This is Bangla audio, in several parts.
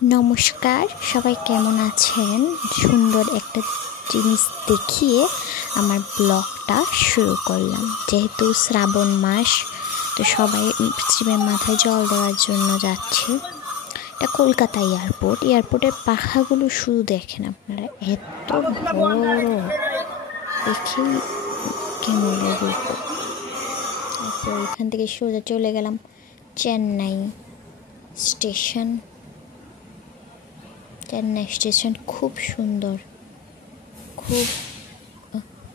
নমস্কার, সবাই কেমন আছেন? সুন্দর একটা জিনিস দেখিয়ে আমার ব্লগটা শুরু করলাম। যেহেতু শ্রাবণ মাস, তো সবাই শিবের মাথায় জল দেওয়ার জন্য যাচ্ছে। এটা কলকাতা এয়ারপোর্টের পাখাগুলো শুধু দেখেন আপনারা, এত বড় দেখেই কেমন লাগে। তারপর এখান থেকে সোজা চলে গেলাম চেন্নাই স্টেশন। খুব সুন্দর, খুব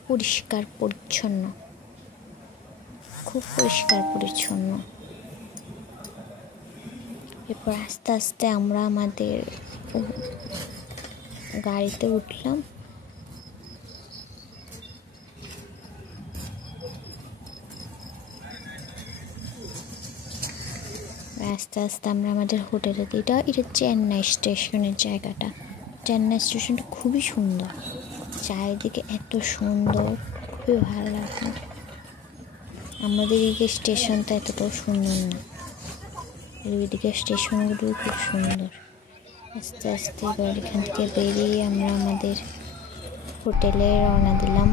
পরিষ্কার পরিচ্ছন্ন, এরপর আস্তে আস্তে আমরা আমাদের গাড়িতে উঠলাম। আস্তে আস্তে আমরা আমাদের হোটেলে, এটা চেন্নাই স্টেশনের জায়গাটা। চেন্নাই স্টেশনটা খুবই সুন্দর, চারিদিকে এত সুন্দর, খুবই ভালো লাগে। আমাদের এদিকে স্টেশনটা এতটাও সুন্দর না, ওইদিকে স্টেশনগুলো খুব সুন্দর। আস্তে আস্তে এবার এখান থেকে বেরিয়ে আমরা আমাদের হোটেলে রওনা দিলাম।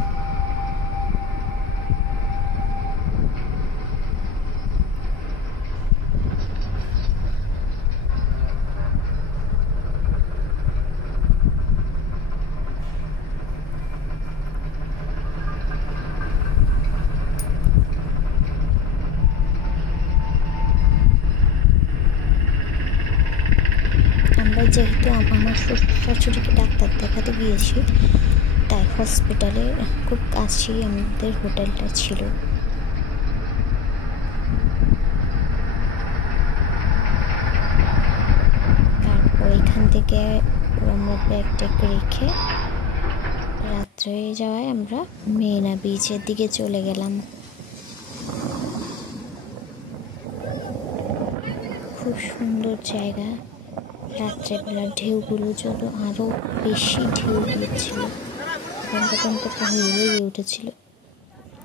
আমরা যেহেতু আমার শাশুড়িকে ডাক্তার দেখাতে গিয়েছি, তাই হসপিটালের খুব কাছেই আমাদের হোটেলটা ছিল। তারপর এখান থেকে আমরা ব্যাগ রেখে রাত্রে যাওয়ায় আমরা মেরিনা বিচের দিকে চলে গেলাম। খুব সুন্দর জায়গা। রাত্রেবেলা ঢেউগুলো যত আরো বেশি ঢেউ দিচ্ছিল, তখন তো হয়ে উঠেছিল।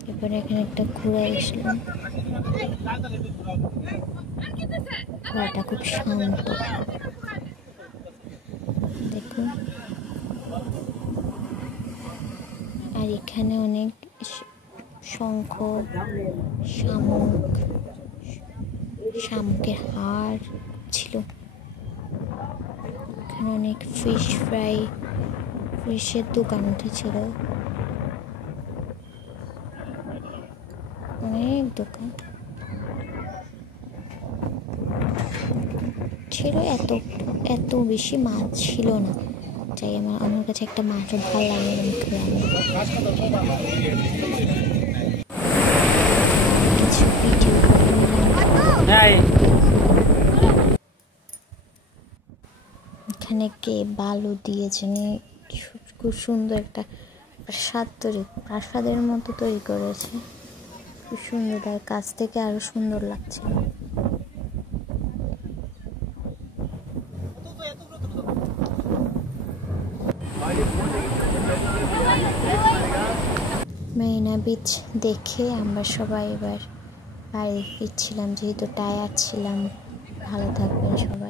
এবারে এখানে একটা ঘোড়া এসলাম, ঘোড়াটা খুব শান্ত, দেখুন। আর এখানে অনেক শঙ্খ, শামুকের হাড় ছিল। এখানে অনেক ফিশের দোকান উঠেছিল, অনেক দোকান ছিল। এত বেশি মাছ ছিল না, তাই আমার কাছে একটা মাছও ভালো লাগে না কিছু ভিডিও করে নিলাম। এখানে কে বালু দিয়েছে, খুব সুন্দর একটা প্রাসাদের মতো তৈরি করেছে, খুব সুন্দর। তার কাছ থেকে আরো সুন্দর লাগছে। মেরিনা বিচ দেখে আমরা সবাই এবার বাড়ি ফিরছিলাম, যেহেতু টায়ার্ড ছিলাম। ভালো থাকবেন সবাই।